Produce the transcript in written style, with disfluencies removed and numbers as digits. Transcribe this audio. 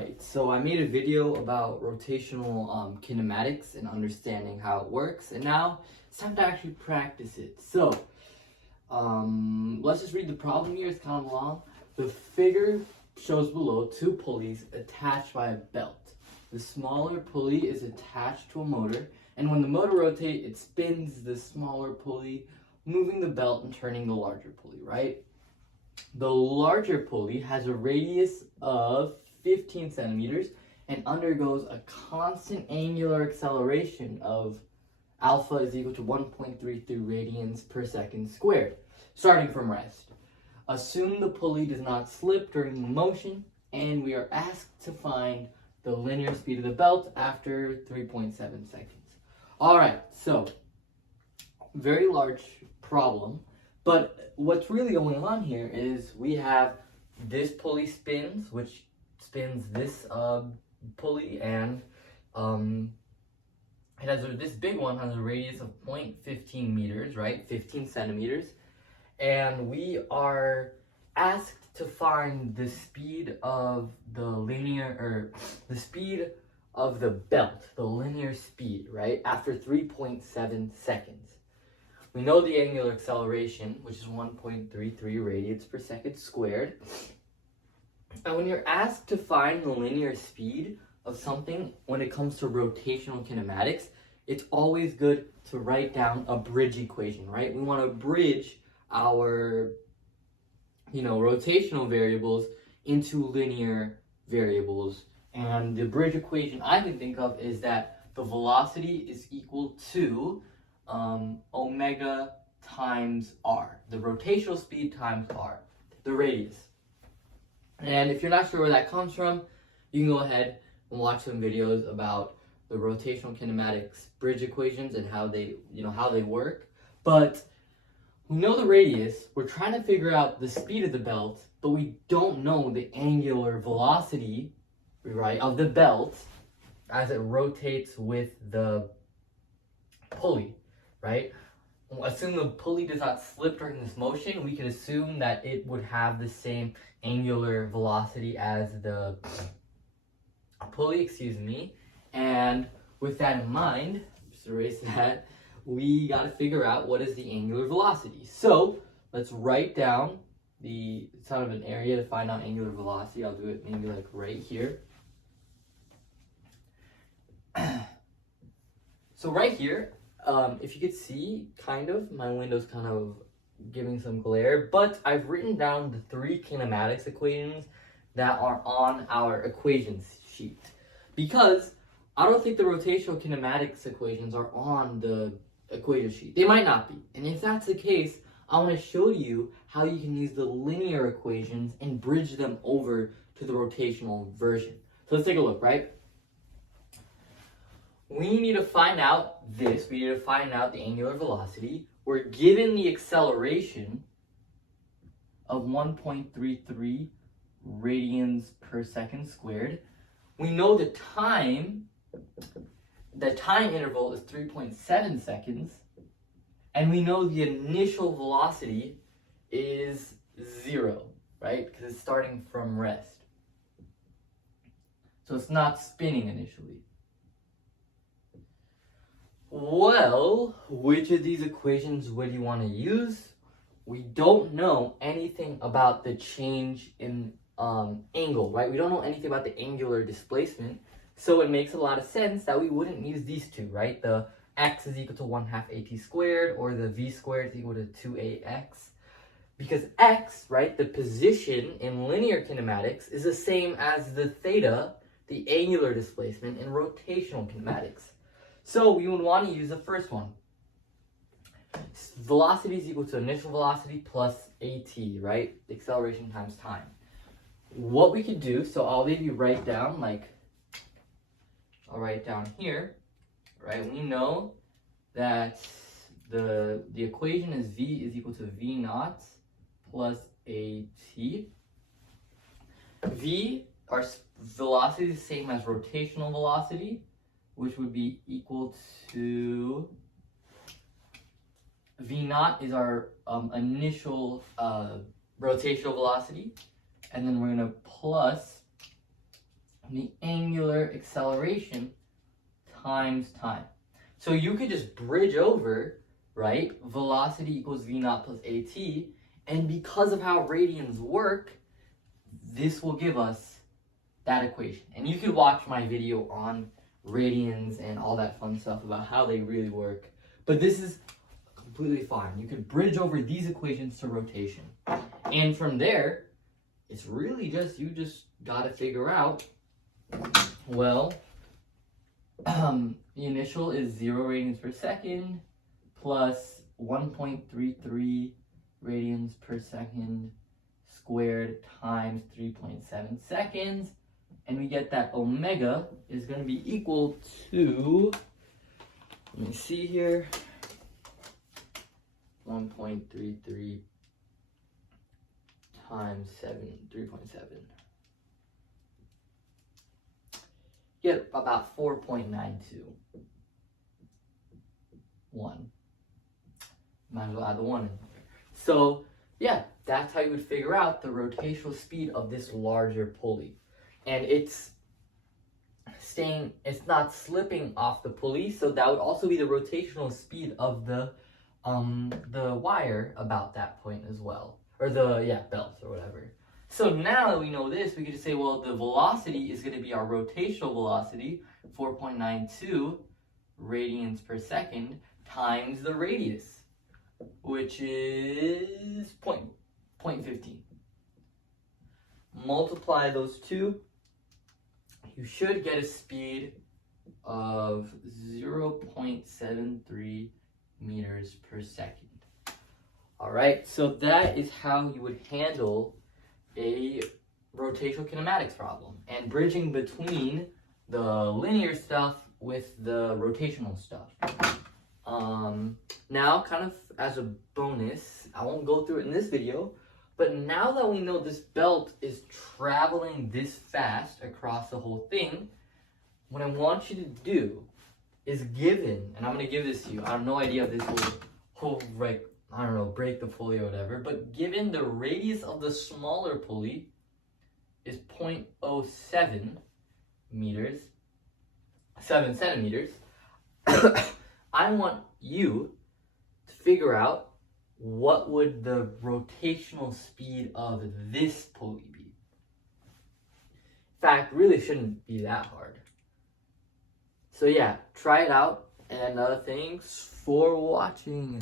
Alright, so I made a video about rotational kinematics and understanding how it works, and now it's time to actually practice it. So, let's just read the problem here. It's kind of long. The figure shows below two pulleys attached by a belt. The smaller pulley is attached to a motor, and when the motor rotates, it spins the smaller pulley, moving the belt and turning the larger pulley, right? The larger pulley has a radius of 15 centimeters and undergoes a constant angular acceleration of alpha is equal to 1.33 radians per second squared, starting from rest. Assume the pulley does not slip during the motion, and we are asked to find the linear speed of the belt after 3.7 seconds. Alright, so, very large problem, but what's really going on here is we have this pulley spins, which spins this pulley, and it has this big one has a radius of 0.15 meters, right? 15 centimeters. And we are asked to find the speed of the speed of the belt, the linear speed, right? After 3.7 seconds. We know the angular acceleration, which is 1.33 radians per second squared. And when you're asked to find the linear speed of something when it comes to rotational kinematics, it's always good to write down a bridge equation, right? We want to bridge our, rotational variables into linear variables. And the bridge equation I can think of is that the velocity is equal to omega times r, the rotational speed times r, the radius. And if you're not sure where that comes from, you can go ahead and watch some videos about the rotational kinematics bridge equations and how they work. But we know the radius, we're trying to figure out the speed of the belt, but we don't know the angular velocity, right, of the belt as it rotates with the pulley, right? Assume the pulley does not slip during this motion, we can assume that it would have the same angular velocity as the pulley, and with that in mind, just erase that, we got to figure out what is the angular velocity. So let's write down it's kind of an area to find out angular velocity. I'll do it maybe like right here. So right here, if you could see, my window's kind of giving some glare, but I've written down the three kinematics equations that are on our equations sheet, because I don't think the rotational kinematics equations are on the equation sheet. They might not be, and if that's the case, I want to show you how you can use the linear equations and bridge them over to the rotational version. So let's take a look, right? We need to find out this. We need to find out the angular velocity. We're given the acceleration of 1.33 radians per second squared. We know the time interval is 3.7 seconds. And we know the initial velocity is 0, right? Because it's starting from rest. So it's not spinning initially. Well, which of these equations would you want to use? We don't know anything about the change in angle, right? We don't know anything about the angular displacement, so it makes a lot of sense that we wouldn't use these two, right? The x is equal to 1/2 at squared, or the v squared is equal to 2ax. Because x, right, the position in linear kinematics is the same as the theta, the angular displacement, in rotational kinematics. So we would want to use the first one. Velocity is equal to initial velocity plus at, right? Acceleration times time. What we could do, so I'll maybe write down, I'll write down here, right? We know that the equation is v is equal to v naught plus at. V, our velocity is the same as rotational velocity, which would be equal to v naught is our initial rotational velocity, and then we're going to plus the angular acceleration times time. So you could just bridge over, right? Velocity equals v naught plus at, and because of how radians work, this will give us that equation. And you could watch my video on radians and all that fun stuff about how they really work. But this is completely fine. You could bridge over these equations to rotation. And from there, it's really just, you just got to figure out, well, the initial is 0 radians per second plus 1.33 radians per second squared times 3.7 seconds. And we get that omega is going to be equal to, let me see here, 1.33 times 3.7. Get about 4.92. 1. Might as well add the 1 in there. So, yeah, that's how you would figure out the rotational speed of this larger pulley. And it's not slipping off the pulley, so that would also be the rotational speed of the wire about that point as well. Or the, belt or whatever. So now that we know this, we can just say, well, the velocity is going to be our rotational velocity, 4.92 radians per second, times the radius, which is 0.15. Multiply those two, you should get a speed of 0.73 meters per second. All right, so that is how you would handle a rotational kinematics problem, and bridging between the linear stuff with the rotational stuff. Now, kind of as a bonus, I won't go through it in this video, but now that we know this belt is traveling this fast across the whole thing, what I want you to do is given, and I'm going to give this to you, I have no idea if this will break the pulley or whatever, but given the radius of the smaller pulley is 0.07 meters, 7 centimeters, I want you to figure out what would the rotational speed of this pulley be. In fact, really shouldn't be that hard. So yeah, try it out, and thanks for watching.